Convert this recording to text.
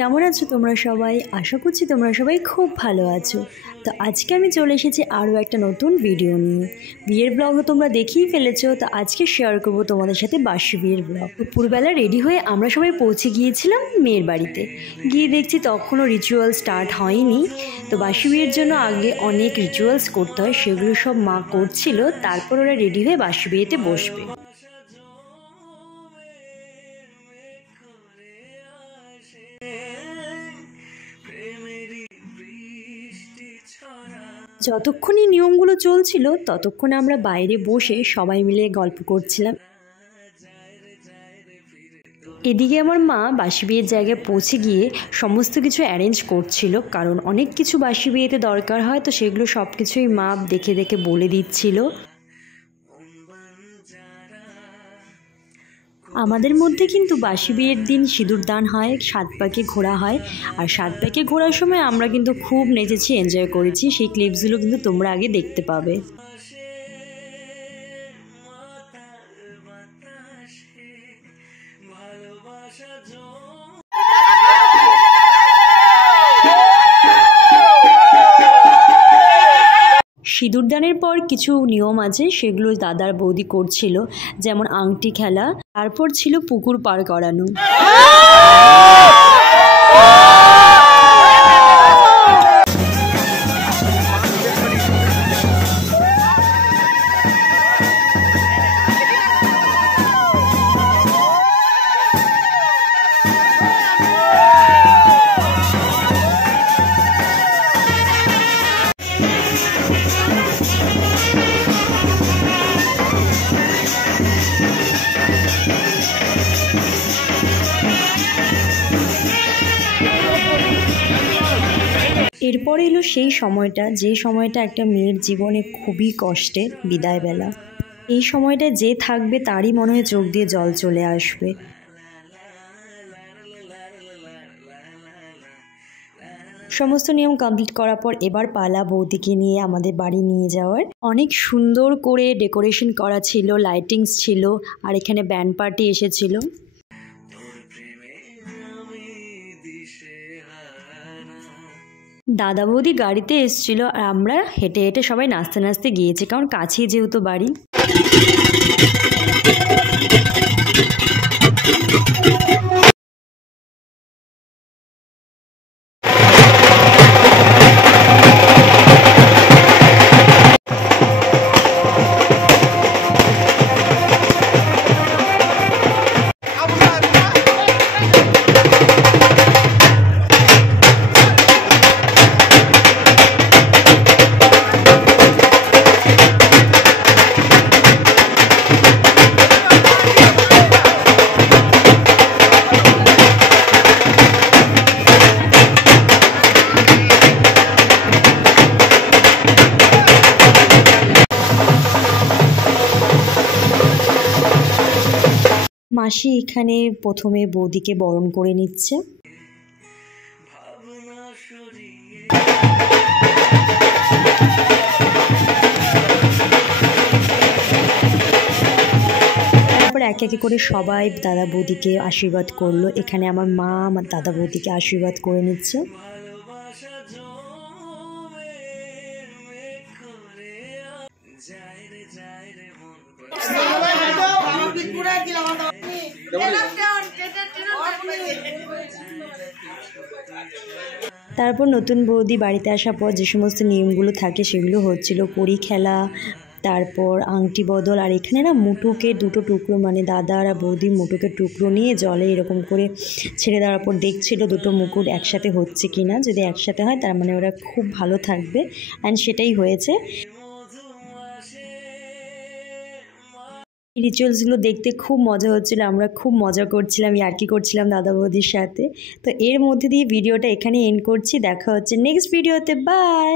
কেমন আছো তোমরা সবাই? আশা করছি তোমরা সবাই খুব ভালো আছো। তো আজকে আমি চলে এসেছি আরও একটা নতুন ভিডিও নিয়ে। বিয়ের ব্লগও তোমরা দেখেই ফেলেছো, তো আজকে শেয়ার করবো তোমাদের সাথে বাসি বিয়ের ব্লগ। দুপুরবেলা রেডি হয়ে আমরা সবাই পৌঁছে গিয়েছিলাম মেয়ের বাড়িতে। গিয়ে দেখছি তখনও রিচুয়াল স্টার্ট হয়নি। তো বাসি বিয়ের জন্য আগে অনেক রিচুয়ালস করতে হয়, সেগুলো সব মা করছিল। তারপর ওরা রেডি হয়ে বাসি বিয়েতে বসবে। যতক্ষণই নিয়মগুলো চলছিল ততক্ষণে আমরা বাইরে বসে সবাই মিলে গল্প করছিলাম। এদিকে আমার মা বাসি বিয়ের জায়গায় পৌঁছে গিয়ে সমস্ত কিছু অ্যারেঞ্জ করছিল, কারণ অনেক কিছু বাসি বিয়েতে দরকার হয়, তো সেগুলো সব কিছুই মা দেখে দেখে বলে দিচ্ছিল। আমাদের মধ্যে কিন্তু বাসি বিয়ের দিন সিঁদুর দান হয়, 7 পাকে ঘোরা হয়। আর 7 পাকে ঘোরার সময় আমরা কিন্তু খুব নেচেছি, এনজয় করেছি। সেই ক্লিপসগুলো কিন্তু তোমরা আগে দেখতে পাবে। সিঁদুরদানের পর কিছু নিয়ম আছে, সেগুলো দাদার বৌদি করছিল, যেমন আংটি খেলা, তারপর ছিল পুকুর পার করানো। এরপর এলো সেই সময়টা, যে সময়টা একটা মেয়ের জীবনে খুবই কষ্টের, বিদায়বেলা। এই সময়টা যে থাকবে তারই মনে হয় চোখ দিয়ে জল চলে আসবে। সমস্ত নিয়ম কমপ্লিট করার পর এবার পালা বৌদিকে নিয়ে আমাদের বাড়ি নিয়ে যাওয়ার। অনেক সুন্দর করে ডেকোরেশন করা ছিল, লাইটিংস ছিল, আর এখানে ব্যান্ড পার্টি এসেছিল। দাদা বৌদি গাড়িতে এসেছিল আর আমরা হেঁটে হেঁটে সবাই নাচতে নাচতে গিয়েছি, কারণ কাছেই যেহেতু বাড়ি। মাসি এখানে প্রথমে বৌদিকে বরণ করে নিচ্ছে। তারপর একে একে করে সবাই দাদা বৌদিকে আশীর্বাদ করলো। এখানে আমার মা আমার দাদা বৌদিকে আশীর্বাদ করে নিচ্ছে। তারপর নতুন বৌদি বাড়িতে আসার পর যে সমস্ত নিয়মগুলো থাকে সেগুলো হচ্ছিল, কড়ি খেলা, তারপর আংটি বদল। আর এখানে না মুটুকে দুটো টুকরো, মানে দাদা আর বৌদি মুটুকে টুকরো নিয়ে জলে এরকম করে ছেড়ে দেওয়ার পর দেখছিল দুটো মুকুট একসাথে হচ্ছে কিনা। যদি একসাথে হয় তার মানে ওরা খুব ভালো থাকবে, অ্যান্ড সেটাই হয়েছে। রিচুয়ালসগুলো দেখতে খুব মজা হচ্ছিল, আমরা খুব মজা করছিলাম, ইয়ার্কি করছিলাম দাদা বৌদির সাথে। তো এর মধ্যে দিয়ে ভিডিওটা এখানে এন্ড করছি। দেখা হচ্ছে নেক্সট ভিডিওতে। বাই।